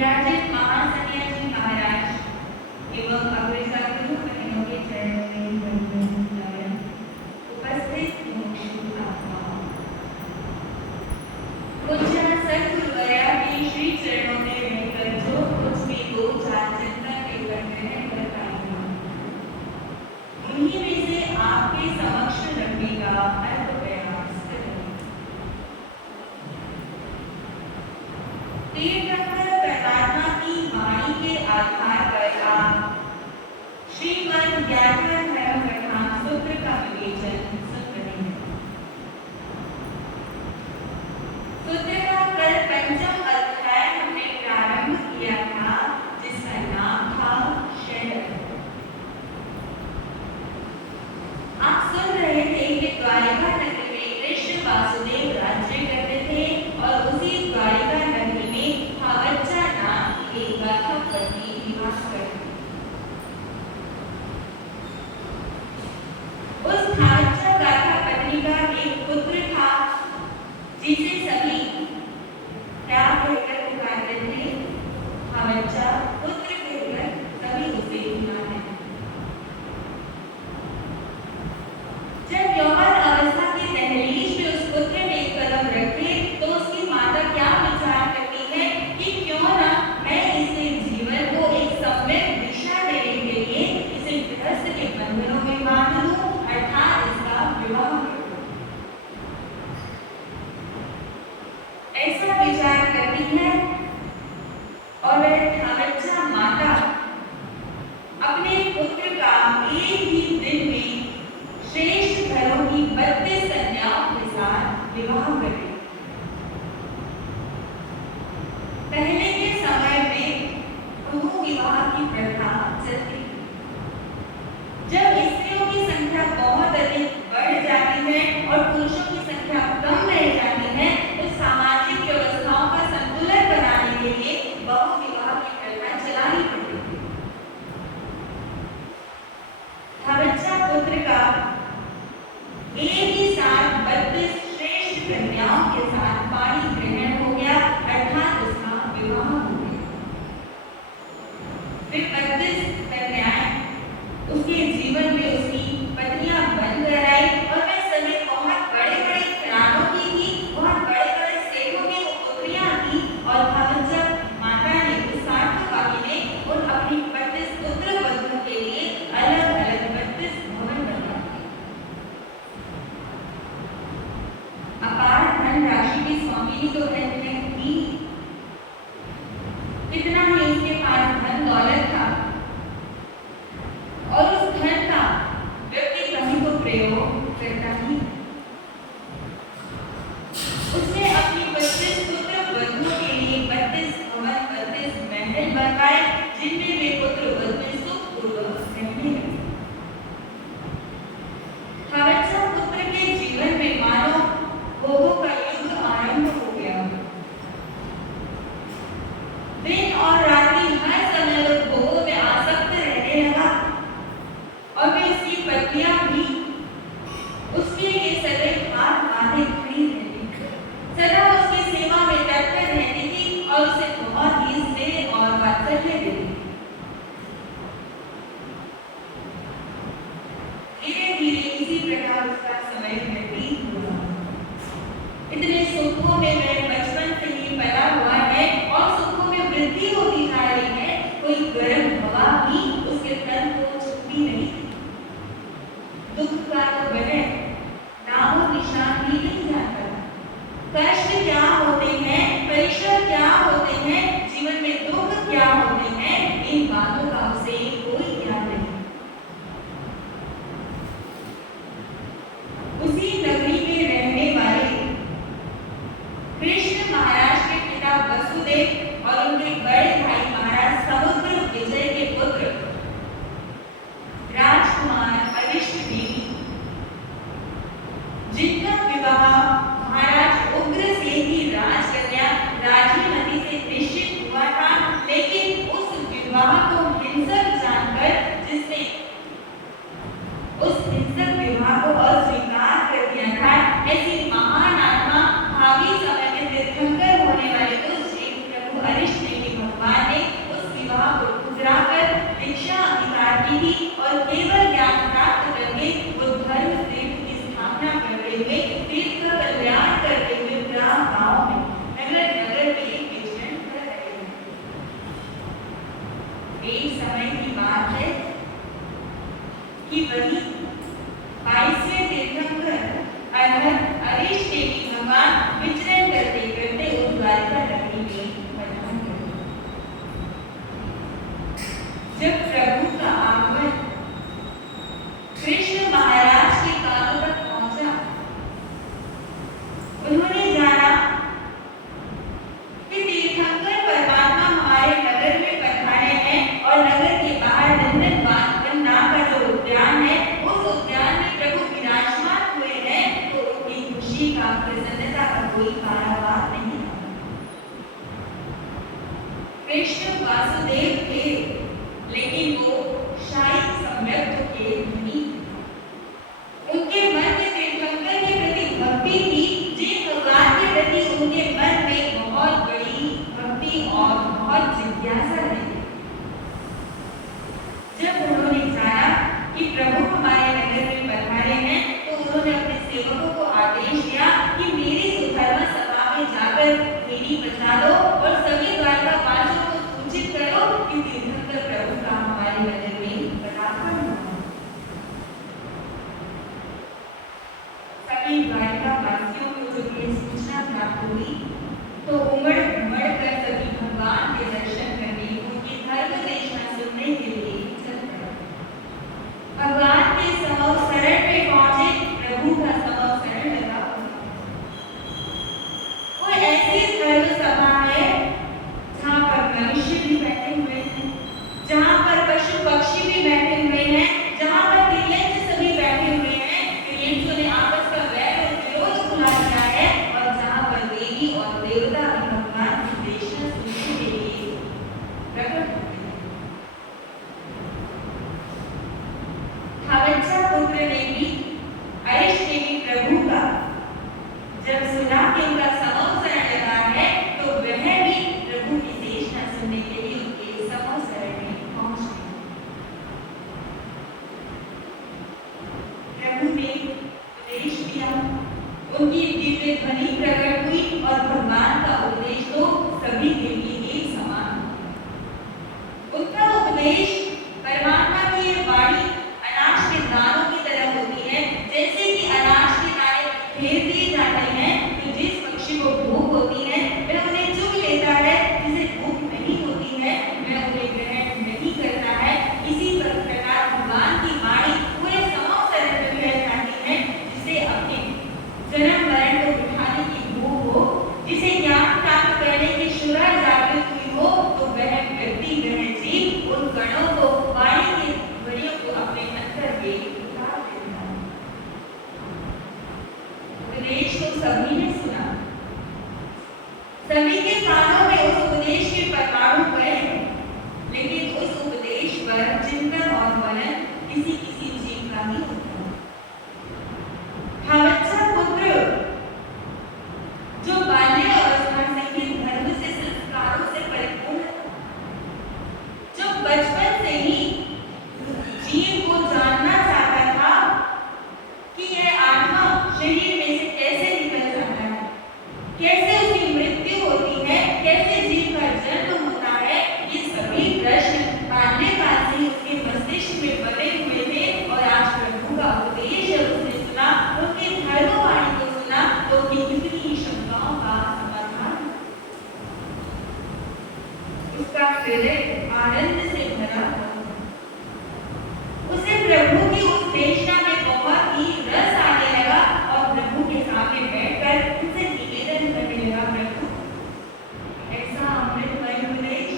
विराजित महासन्यासी महाराज एवं अग्रसाधु बहनों के चरणों में वंदन निवेदन। उपस्थित मुमुक्षु आत्माओं, पूज्य सद्गुरुवर्या के श्री चरणों में रहकर जो कुछ भी दो चार चिंतन के ग्रहण कर पाए हो, उन्हीं में से आपके समक्ष रखने का अल्प प्रयास करें। तीर्थंकर परमात्मा की वाणी के आधार पर आप श्रीमद् ज्ञानधर्म कथान सूत्र का विवेचन सुन रहे हैं। सूत्र का कल पंचम अध्याय हमने प्रारंभ किया था, जिसका नाम था शहर। आप सुन रहे थे कि द्वारिका नगरी में कृष्ण वासुदेव राज्य करते थे और उसी द्वारिका नगरी में भावच्चा नाम की एक गाथापति निवास करते। उस भावच्चा गाथापति का एक पुत्र था, जिसे सभी क्या कहकर पुकारते थे? भावच्चा पुत्र कहकर सभी उसे बुलाते हैं। जब यौवन अवस्था की दहलीज में उस पुत्र ने कदम रखे तो उसकी माता क्या विचार करती है कि क्यों ना मैं इसे जीवन को एक सम्यक दिशा देने के लिए इसे गृहस्थ के बंधनों में बांध दूं, अर्थात इसका विवाह कर दूं। ऐसा विचार करती है और वह भावच्चा माता अपने पुत्र का एक ही दिन में श्रेष्ठ घरों की 32 कन्याओं के साथ विवाह करे। पहले के समय में बहु विवाह की प्रथा चलती। जब स्त्रियों की संख्या बहुत अधिक बढ़ जाती है और पुरुषों की संख्या कम रह जाती है, तो सामाजिक व्यवस्थाओं का संतुलन बनाने के लिए बहु विवाह की प्रथा चलानी पड़ती है। भावच्चा पुत्र का एक ही साथ 32 श्रेष्ठ कन्याओं के साथ पाणी ग्रहण हो गया, अर्थात उसका विवाह हो गया। वे 32 कन्याएं उसके जीवन में उसकी पत्नियां बन कर आई और वे सभी बहुत बड़े-बड़े घरानों की थी, बहुत बड़े-बड़े सेठों की पुत्रियां थी और भावच्चा माता ने उस सार्थवाही ने उन अपनी 32 पुत्र वधुओं के लिए अलग-अलग 32 भवन बनवा दिए। अपार धनराशि की स्वामिनी तो रहने थी, इतना ही उसके पास धन दौलत था और उस धन का व्यक्ति कभी तो प्रयोग करता ही। उसने अपनी 32 पुत्र वधुओं के लिए 32 भवन 32 महल बनवाए, जिनमें वे पुत्र वधुएं सुखपूर्वक रहने लगे। भावच्चा पुत्र के जीवन में मानो भोगों का युग आरंभ हो गया। दिन और रात्रि हर समय वो भोगों में आसक्त रहने लगा और वे उसकी पत्नियां भी उसके लिए सदैव हाथ बांधे खड़ी रहती, सदा उसकी सेवा में तत्पर रहती थी और उसे बहुत ही स्नेह और वात्सल्य देती। धीरे-धीरे इसी प्रकार उसका समय व्यतीत हुआ। इतने सुखों में वह बचपन से ही पला हुआ है और सुखों में वृद्धि होती जा रही है। कोई गर्म हवा भी उसके तन को छूती नहीं। दुख का तो वह नामो निशान भी नहीं जानता। कष्ट क्या होते हैं, परिश्रम क्या होते हैं, जीवन में दुख क्या होते हैं, इन बातों का उसे कोई ज्ञान नहीं। उसी नगरी में रहने वाले कृष्ण महाराज के पिता वसुदेव और उनके बड़े भाई महाराज समुद्र विजय के पुत्र राजकुमार अरिष्ट देवी, जिनका विवाह महाराज उग्रसेन की राजकन्या राजीमती से निश्चित हुआ था, लेकिन उस विवाह को हिंसक जानकर जिसने उस हिंसक विवाह को अस्वीकार कर दिया था, ऐसी महान आत्मा भावी समय में तीर्थंकर होने वाले उस प्रभु अरिष्ट देवी भगवान कोई कारावार नहीं था। कृष्ण वासुदेव थे, लेकिन वो शाही सम्यक्त के धनी थे। उनके मन में तीर्थंकर के प्रति भक्ति थी, जिन भगवान के प्रति उनके मन में बहुत बड़ी भक्ति और बहुत जिज्ञासा रहती। जब उन्होंने जाना कि प्रभु हमारे नगर में पधारे हैं, तो उन्होंने अपने सेवकों को आदेश दिया कि मेरी सुधर्मा सभा में जाकर भेड़ी बजा दो और सभी द्वारकावासियों को सूचित करो कि तीर्थंकर प्रभु का हमारे नगर में पदार्पण हुआ। सभी द्वारकावासियों को जब ये सूचना प्राप्त हुई, तो उमड़ कर सभी भगवान के दर्शन करने, उनकी धर्म देशना सुनने के लिए भगवान के समक्ष शरण में पहुंचे। प्रभु का समक्ष शरण लगा हुआ। वो ऐसी धर्म सभा है जहाँ पर मनुष्य भी बैठे हुए हैं, जहाँ पर पशु पक्षी भी बैठे हुए हैं, जहाँ पर त्रियंज सभी बैठे हुए हैं। त्रियंजों ने आपस का वैर और विरोध भुला दिया है, और जहाँ पर देवी और देवता भी भगवान की देशना सुनने के लिए प्रकट होते हैं। धावच्छा पुत्र ने भी अरिष्ट ने भी प्रभु का जब सुना कि उनका समक्ष शरण लगा है, तो वह भी प्रभु की देशना सुनने के लिए उनके समक्ष शरण में पहुंच गए। प्रभु ने उपदेश दिया, उनकी दिव्य ध्वनि प्रकट हुई और भगवान का उपदेश तो सभी के लिए एक समान था। उनका उपदेश परमात्मा की वाणी अनाज के दानों की तरह होती है। जैसे कि अनाज के दाने फेर दिए जाते हैं, तो जिस पक्षी को भूख होती है वह उन्हें चुग लेता है, जिसे भूख नहीं होती है वह उन्हें ग्रहण नहीं करता है। इसी प्रकार भगवान की वाणी पूरे समक्ष शरण में फैल जाती है, जिसे अपने जन्म मरण को बिठाने की भूख हो, जिसे ज्ञान प्राप्त करने की शुरा जागृत हुई हो, तो वह व्यक्ति ग्रहण जीव उन गणों को वाणी के ध्वनियों को अपने अंतर में उतार देता है। उपदेश तो सभी ने सुना, सभी के कानों में उस उपदेश के परमाणु गए, लेकिन उस उपदेश पर चिंतन और मनन किसी किसी जीव का ही होता है। धावच्छा पुत्र जो बाल्य अवस्था से ही धर्म से संस्कारों से परिपूर्ण था, जो बचपन से ही जीव को जानना चाहता था कि यह आत्मा शरीर में से कैसे निकल जाता है, कैसे उसकी मृत्यु होती है, कैसे जीव का जन्म होता है। ये सभी प्रश्न बाल्यकाल से ही उसके मस्तिष्क में बने हुए थे, और आज प्रभु का उपदेश जब उसने सुना, उनके धर्मवाणी को सुना, तो उनकी कितनी शंकाओं का समाधान उसका हृदय आनंद से भरा हुआ। उसे प्रभु की उस देशना में बहुत ही रस आने लगा, और प्रभु के सामने बैठकर उनसे निवेदन करने लगा, प्रभु ऐसा अमृतमय उपदेश,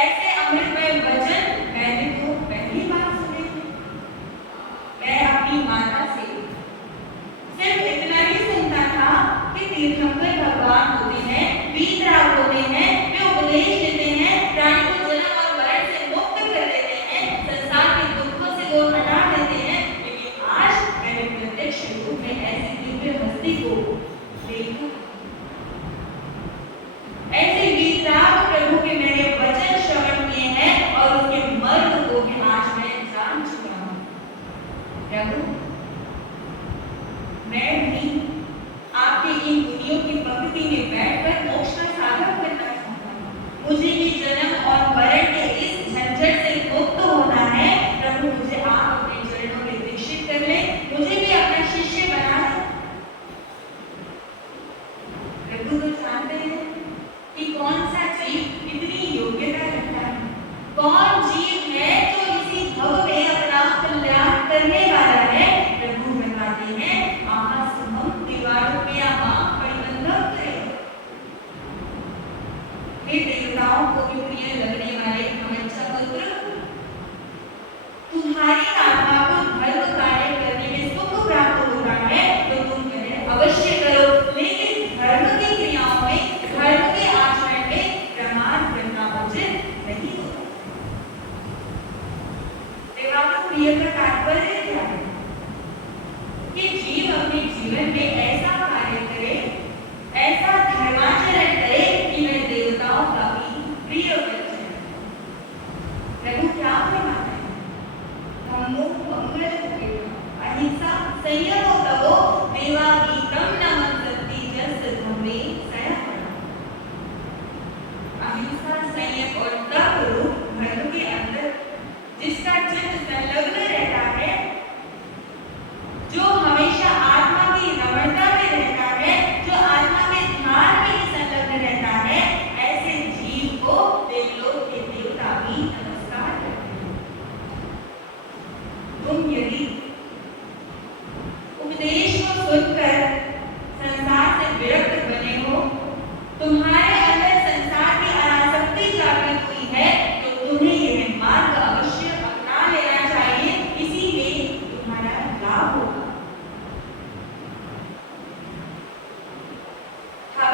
ऐसे अमृतमय वचन मैंने तो पहली बार सुने थे। मैं अपनी माता से सिर्फ इतना ही सुनता था कि तीर्थंकर भगवान होते हैं, वीतराग होते हैं, वे उपदेश देते हैं, प्राणी को जन्म और मरण से मुक्त कर देते हैं, संसार के दुखों से वो हटा देते हैं। लेकिन आज मैंने प्रत्यक्ष रूप में ऐसी दिव्य हस्ती को देखा, ऐसे वीतराग प्रभु के मैंने वचन श्रवण किए हैं, और उसके मर्म को भी आज मैं जान चुका हूँ। प्रभु मैं भी आपके इन मुनियों की पंक्ति में बैठकर मोक्ष का साधन करना चाहता हूँ। मुझे भी जन्म और मरण के इस झंझट से मुक्त होना है। प्रभु मुझे आप अपने चरणों में दीक्षित कर ले, मुझे भी अपना शिष्य बना ले। प्रभु तो जानते हैं कि कौन सा जीव इतनी योग्यता रखता है, कौन जीव है जो इसी भव में अपना कल्याण करने वाला है। प्रभु बताते हैं, महासुभम दीवारों पे परिबंधक है। हे देवताओं को भी प्रिय लगने वाले धावच्छा पुत्र, तुम्हारी आत्मा को धर्म कार्य करने में सुख प्राप्त होता है, तो तुम यह अवश्य करो, लेकिन धर्म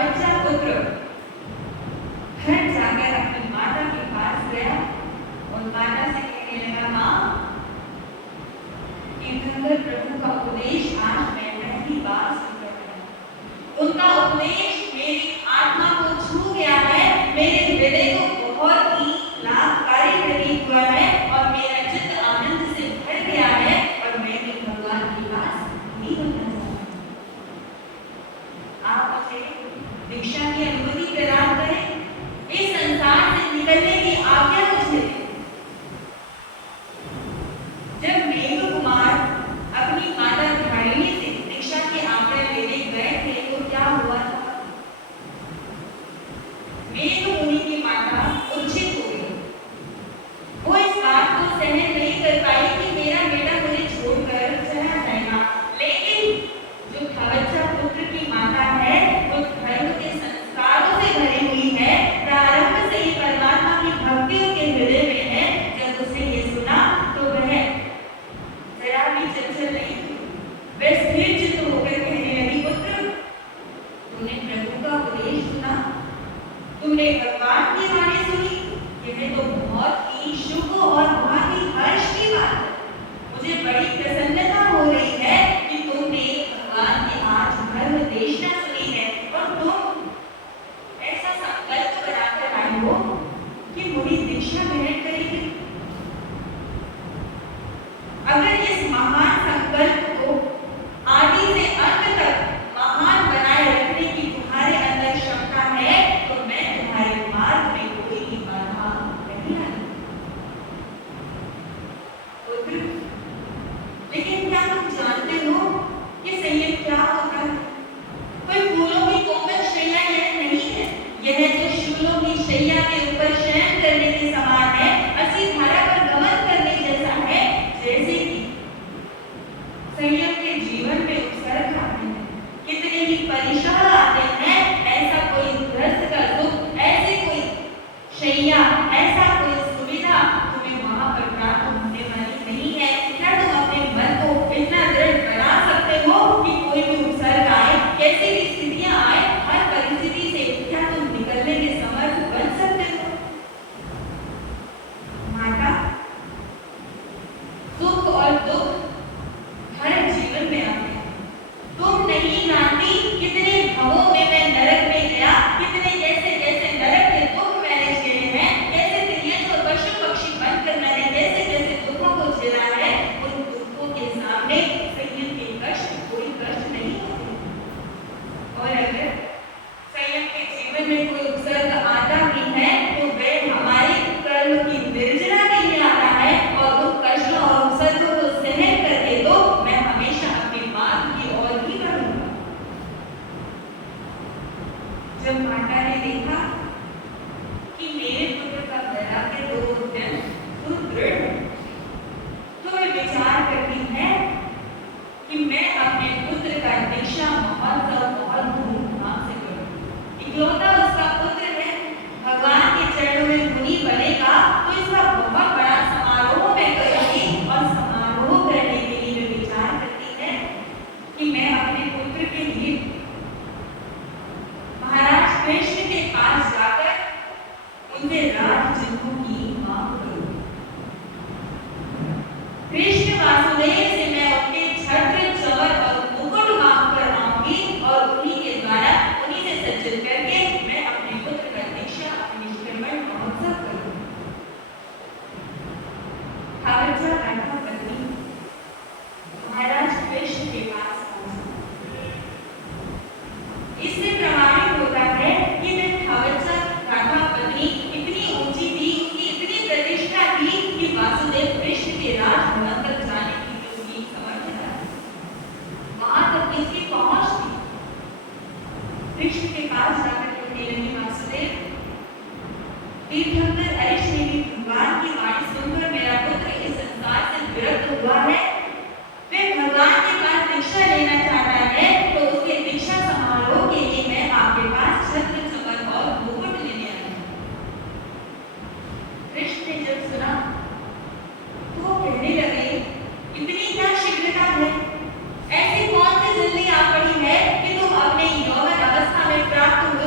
बच्चा पुत्र घर जाकर अपनी माता के पास गया और माता से कहने लगा, माँ, तीर्थंकर प्रभु का उपदेश आज मैं पहली बार सुन रहा हूँ। उनका उपदेश मेरी आत्मा को छू गया है, मेरे हृदय को बहुत ही लाभकारी प्रतीत हुआ है और मेरा चित्त आनंद से भर गया है और मैं भी भगवान के पास नहीं बनना चाहता। आप मुझे दीक्षा की अनुमति प्रदान करें, इस संसार से निकलने की आज्ञा मुझे दें। जब मेघ कुमार अपनी माता धारिणी से दीक्षा की आज्ञा लेने गए थे तो क्या हुआ था? मेघ मुनि की माता मूर्छित हो गई। वो इस बात को सहन नहीं कर पाई कि मेरा बेटा मुझे छोड़कर चला जाएगा। लेकिन जो खावच्छा पुत्र की माता है वो धर्म के संस्कारों से भरी हुई है, प्रारंभ से ही परमात्मा की भक्ति उसके हृदय में है। जब उसने ये सुना तो वह जरा भी चंचल नहीं हुई। वह स्थिर चित्त होकर कहने लगी, पुत्र, तुमने प्रभु का उपदेश सुना, तुमने भगवान की वाणी सुनी, यह तो बहुत ही शुभ और बहुत ही हर्ष की बात है। मुझे बड़ी प्रसन्नता हो रही है कि तुमने भगवान की आज धर्म देशना सुनी है और तुम ऐसा संकल्प बनाकर आए हो कि मुझे दीक्षा ग्रहण करेगी। अगर इस महान संकल्प को आदि से अंत तक महान बनाए रखने की तुम्हारे अंदर क्षमता है तो मैं तुम्हारे मार्ग में कोई भी बाधा नहीं आनी। लेकिन क्या तुम जानते हो कि संयम क्या होता है? कोई फूलों की कोमल शैया यह नहीं है, यह जो शूलों की शैया के ऊपर शयन करने के समान है, असी धारा पर गमन करने जैसा है। जैसे कि संयम के जीवन में उत्सर्ग आते हैं, कितने ही परिश्रम आते हैं, ऐसा कोई ग्रस्त का दुख, ऐसी कोई शैया, ऐसा कोई सुविधा तुम्हें वहां पर प्राप्त होने वाली नहीं है। क्या तुम अपने मन को इतना दृढ़ बना सकते हो कि कोई भी उपसर्ग आए, कैसी भी स्थितियां आए, हर परिस्थिति से क्या तुम निकलने के समर्थ बन सकते हो? माता, सुख और दुख हर जीवन में आते हैं। तुम नहीं जानती कितने भवों में मैं नरक में गया, कितने कैसे कैसे नरक के दुख मैंने झेले हैं, कैसे तिर्यक और पशु पक्षी बनकर मैंने कैसे कैसे दुखों को झेला है। उन दुखों के सामने संयम के कष्ट कोई कष्ट नहीं होते। और अगर संयम के जीवन में कोई उपसर्ग आता भी है तो वह हमारे कर्म की निर्जना के लिए आता है और उन कष्टों और उपसर्गों को सहन करके तो मैं हमेशा अपने मार्ग की ओर ही बढ़ूंगा। जब माता ने देखा कि मेरे पुत्र का वैराग्य तो सुदृढ़ है तो वह विचार करती है कि मैं अपने पुत्र का दीक्षा महोत्सव बहुत धूमधाम से करूं। इकलौता उसका पुत्र है, भगवान के चरणों में मुनि बनेगा तो इसका बहुत बड़ा समारोह मैं करूंगी। और समारोह करने के लिए वे विचार करती है कि मैं अपने पुत्र के लिए महाराज कृष्ण के पास जाकर उनसे राज चिन्हों की मांग करूंगी। कृष्ण वासुदेव से मैं उनके छत्र चमर और मुकुट मांग कर आऊंगी और उन्हीं के द्वारा उन्हीं से सज्जित करके मैं अपने पुत्र का दीक्षा अपने निष्क्रमण महोत्सव करूंगी। खावच्छा राधा पत्नी महाराज कृष्ण के पास पहुंची। इससे प्रमाणित होता है कि वह खावच्छा राधा पत्नी इतनी ऊंची थी, उसकी इतनी प्रतिष्ठा थी कि वासुदेव कृष्ण के राजभवन तक जाने की भी उसकी समर्थता थी, वहां तक इसकी पहुंच थी। कृष्ण के पास जाकर कहने लगी, वासुदेव, तीर्थंकर अरिष्ट ने भी भगवान की वाणी सुनकर मेरा पुत्र इस संसार से विरक्त हुआ है, वह भगवान के पास दीक्षा लेना चाहता है तो उसके दीक्षा समारोह के लिए मैं आपके पास छत्र चमर और मुकुट लेने आई हूं। कृष्ण ने जब सुना तो वो कहने लगे, इतनी क्या शीघ्रता है, ऐसी कौन सी जल्दी आ पड़ी है कि तुम अपने यौवन अवस्था में प्राप्त हुए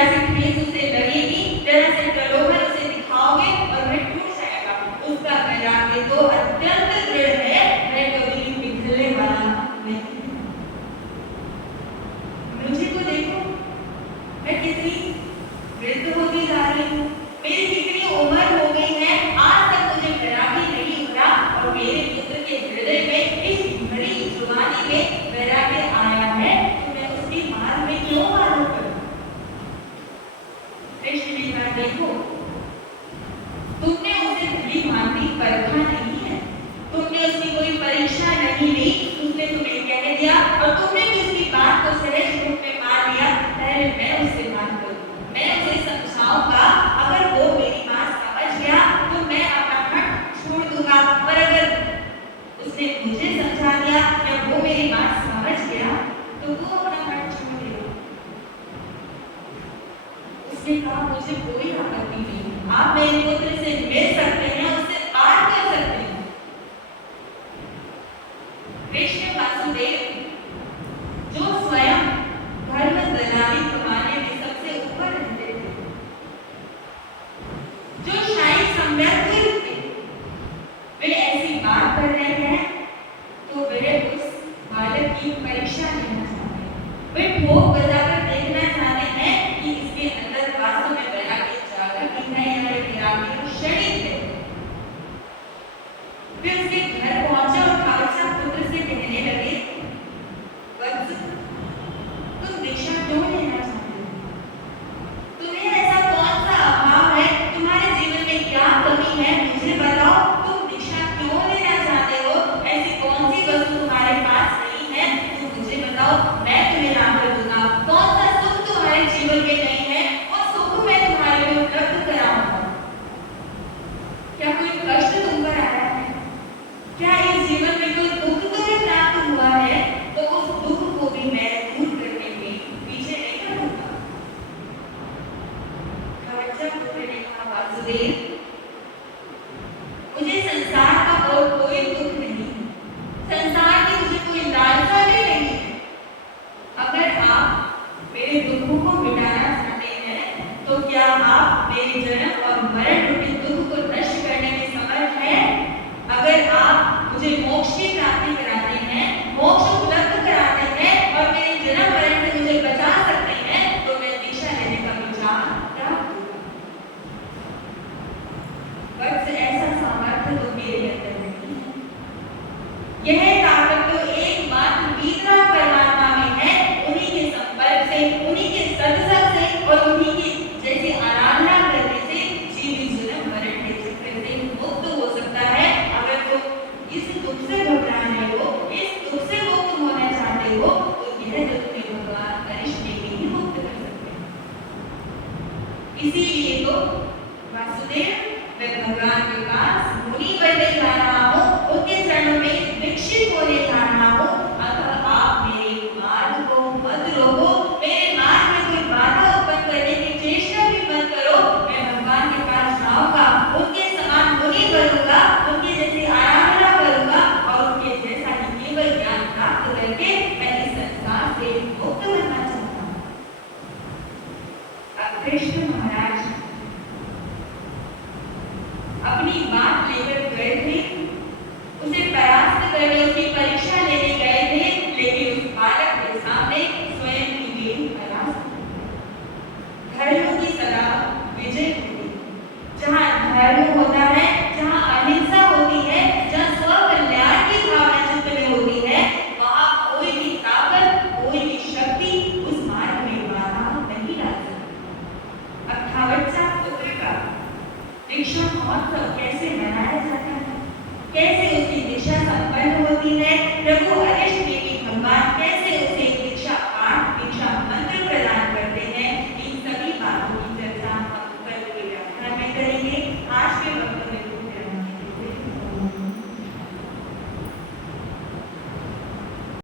जरा सी ठेस उसे लगेगी, जरा से प्रलोभन उसे दिखाओगे और वह टूट जाएगा। उसका वैराग्य तो अत्यंत दृढ़ है, वह कभी पिघलने वाला नहीं। मुझे तो देखो, मैं कितनी वृद्ध होती जा रही हूँ, मेरी कितनी उम्र हो गई है, आज तक मुझे वैराग्य नहीं हुआ और मेरे पुत्र के हृदय में इस भरी जुबानी में वैराग्य आया है, तो मैं उसकी मार में क्यों मारूं करूं? देखो, तुमने उसे भली भांति परखा नहीं है, तुमने उसकी कोई परीक्षा नहीं ली, उसने तुम्हें कह दिया और तुमने भी उसकी बात को सहज रूप में मान लिया। पहले मैं उससे बात करूंगा, मैं उसे समझाऊंगा, अगर वो मेरी बात समझ गया तो मैं अपना हट छोड़ दूंगा, और अगर उसने मुझे समझा दिया या वो मेरी बात समझ गया तो वो अपना हट छोड़ देगा। उसने कहा मुझे कोई आपत्ति नहीं, आप मेरे पुत्र से मिल सकते हैं, उससे बात कर सकते हैं। कृष्ण वासुदेव जो स्वयं धर्म दलाली कमाने में सबसे ऊपर रहते थे, जो शायद सम्यक थे, वे ऐसी बात कर रहे हैं तो वे उस बालक की परीक्षा लेना चाहते हैं। वे ठोक बजा